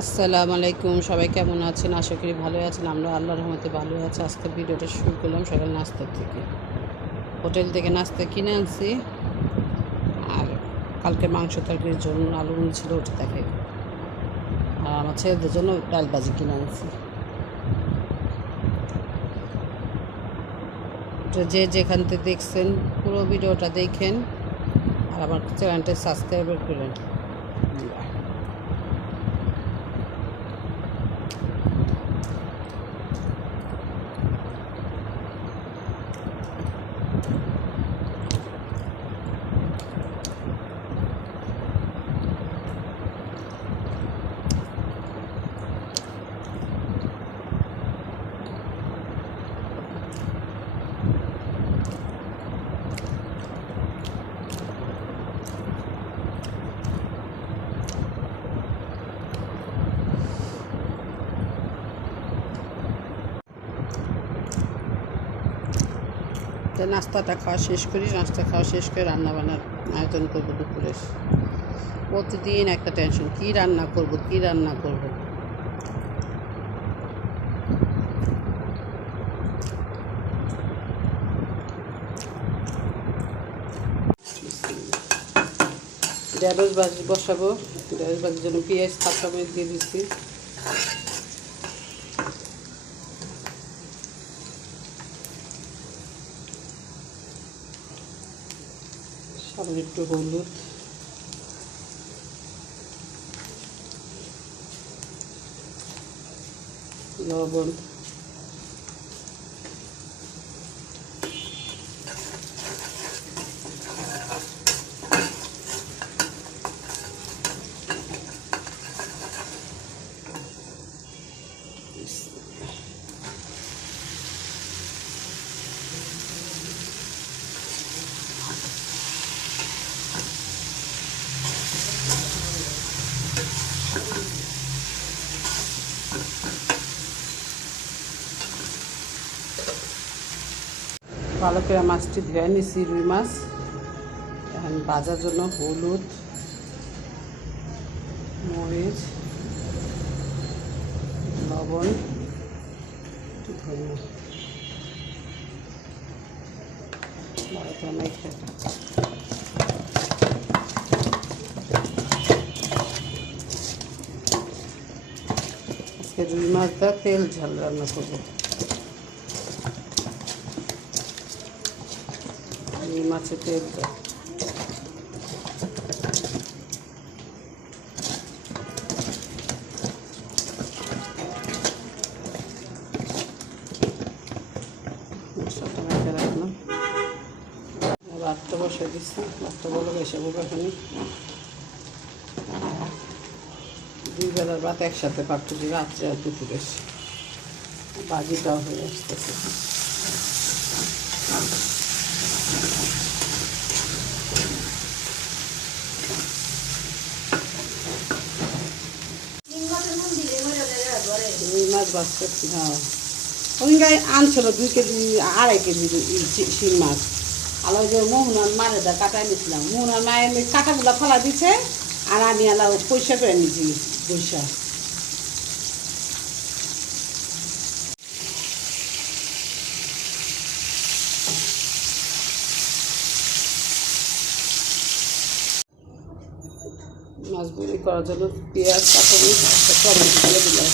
আসসালামু আলাইকুম, সবাই কেমন আছেন? আশা করি ভালো আছেন। আমরা আল্লাহর রহমতে ভালো আছি। আজকে ভিডিওটা শুরু করলাম সকাল নাস্তা থেকে। হোটেল থেকে নাস্তা কিনে আনছি, আর কালকে মাংস তরকারির জন্য আলু ছিল, ওটা দেখাই। আর আমার ছেলেদের জন্য ডাল ভাজি কিনে আনছি। ওটা যে যেখান থেকে দেখছেন পুরো ভিডিওটা দেখেন, আর আমার চ্যানেলটা সাবস্ক্রাইব করেন। তো নাস্তাটা খাওয়া শেষ করি, নাস্তা খাওয়া শেষ করে রান্নাবান্নার আয়োজন করবো দুপুরে। প্রতিদিন একটা টেনশন, কী রান্না করব কী রান্না করব। ঢেঁড়স ভাজি বসাবো। ঢেঁড়স ভাজির জন্য পেঁয়াজ কাঁচামরিচ দিয়ে দিচ্ছি। সামনে একটু হলুদ, লবণ, ভালো করে মাছটি ধুয়ে নিছি, রুই মাছ। এখন ভাজার জন্য হলুদ, মরিচ, লবণ, একটু ধনিয়া আজকে রুই মাছটা তেল ঝাল রান্না করবো। রুই মাছের তেল ঝাল মশলাটা মেখে রাখলাম। ভাতটা বসে দিচ্ছি, ভাতটা বলো বেসে বলবো। এখানে দুই বেলার ভাত একসাথে পাকতেছি, রাত্রে আর দুপুরে। ভাজিটাও হয়ে আসতেছে। রুই মাছ বাঁচতেছি। হ্যাঁ, ওই গায়ে আনছিল 2 কেজি 2.5 কেজি শিং মাছ। আলো যে মোহনার মারে দা কাটাই নিয়েছিলাম, মোহনার মায়ের কাটাগুলো ফেলা দিচ্ছে, আর আমি আলাও পয়সা করে নিয়েছি পয়সা। মাছ বুড়ি করার জন্য পেঁয়াজ কাঁচামরিচ একটা টমেটো দিয়ে দিলাম।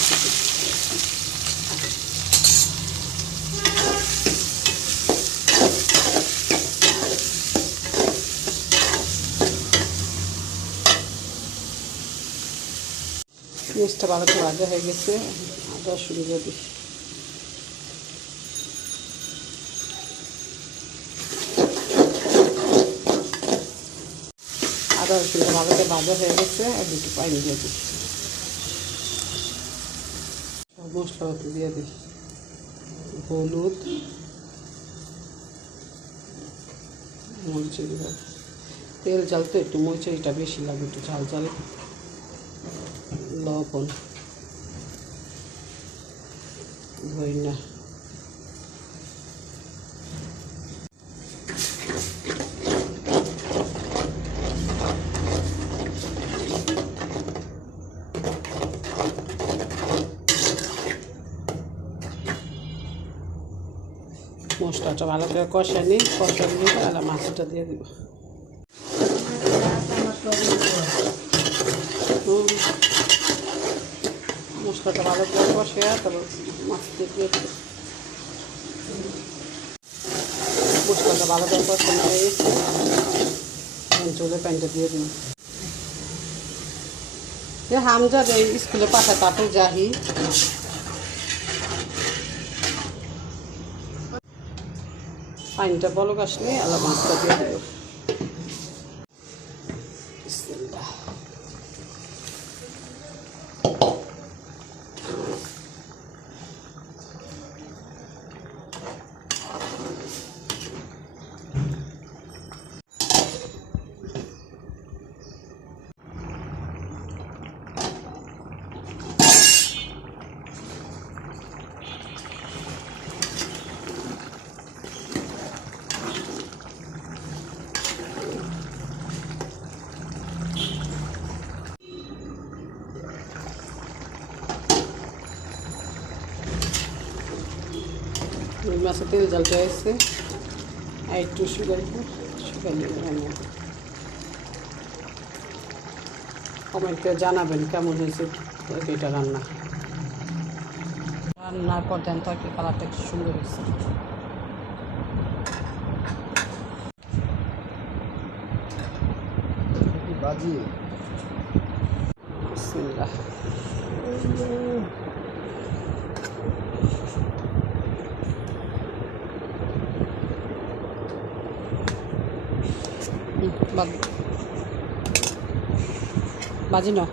পেঁয়াজটা ভালো করে ভাজা হয়ে গেছে, আদা রসুন দিয়ে দিই। আদা রসুনটা ভালো করে ভাজা হয়ে গেছে, আর একটু পানি দিয়ে দিই। মশলা দিয়ে দিই, হলুদ, মরিচের গুঁড়া। তেল ঝাল তো একটু মরিচটা বেশি লাগে, একটু ঝাল ঝাল। লবণ, ধনিয়া, মশলাটা ভালো করে কষাই নিই, কষা নিয়ে তাহলে মাছটা দিয়ে দিব। মশলাটা ভালো করে কষে তারপর মাছ দিয়ে দিব। মশলাটা ভালো করে কষানো হয়ে গেছে, চলে প্যান্টটা দিয়ে দিন। হামজার এই স্কুলে পাঠায় তারপর যাহি পানিটা বলক আসলে আল্লাহ মাছটা দিয়ে দেব। মাছের তেল জলটা এসছে, আর একটু শুকাইলে কমেন্ট করে জানাবেন কেমন হয়েছে এটা রান্নার পর দেন তরকারি কালারটা একটু সুন্দর হয়েছে। বিসমিল্লাহ। বাজি না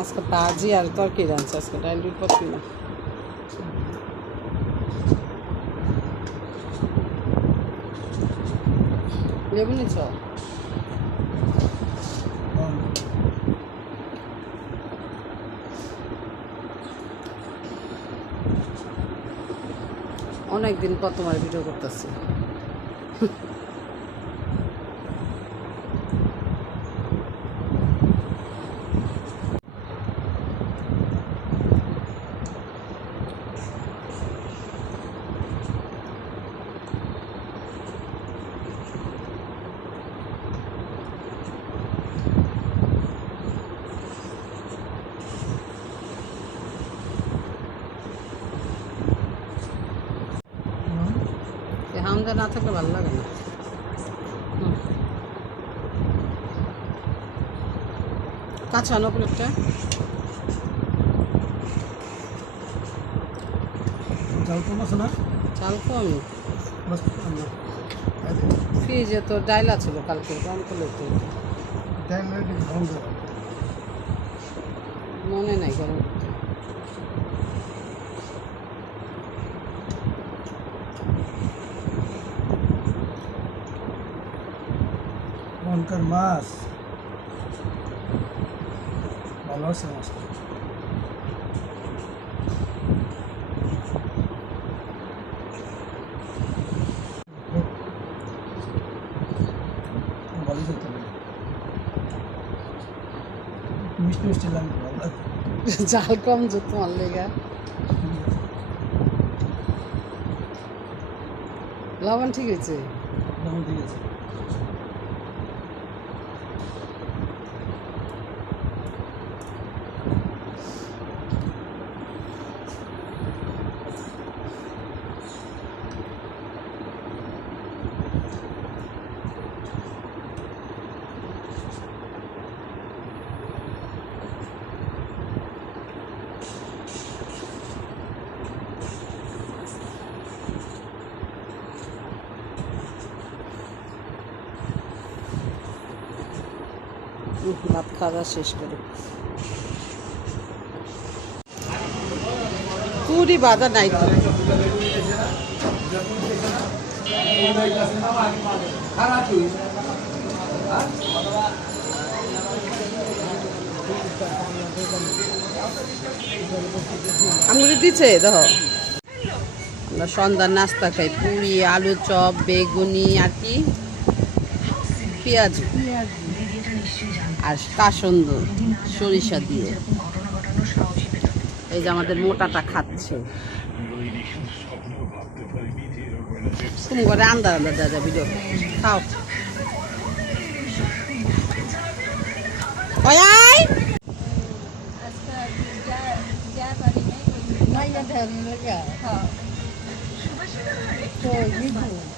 আজকে বাজি আর তরকারি রাঁধছে, আজকে ডাল পড়ছি না। লেবু নিচ্ছ? অনেকদিন পর তোমার ভিডিও করতেছি। হামজা না থাকলে ভালো লাগে না। কাঁচা আনো প্লেটটা। চাল কম আছে না? চাল কম ফ্রিজে তো ডাইল আছিল কালকে, কম করলে তো মনে নাই গরম করতে। মনকার মাছ ভালো আছে মাছ। ভালো চলতে মিষ্টি মিষ্টি লাগে, ভালো লাগে। জাল কম যে তোমার লেগা। লবণ ঠিক হয়েছে? লবণ ঠিক আছে। ভাত খাওয়া শেষ করে পুরি বাধা নাই তো। আমাকে দিচ্ছে দেখো আমরা সন্ধ্যার নাস্তা খাই পুরি আলু চপ বেগুনি আর কি পেঁয়াজ আর কাসন্দ সরিষা দিয়ে। এই যে আমাদের মোটাটা খাচ্ছে। তুমি করে আন্দার আন্দার যা যা ভিডিও খাও। ওয়াই Naya dari mereka. Ha. So, gitu.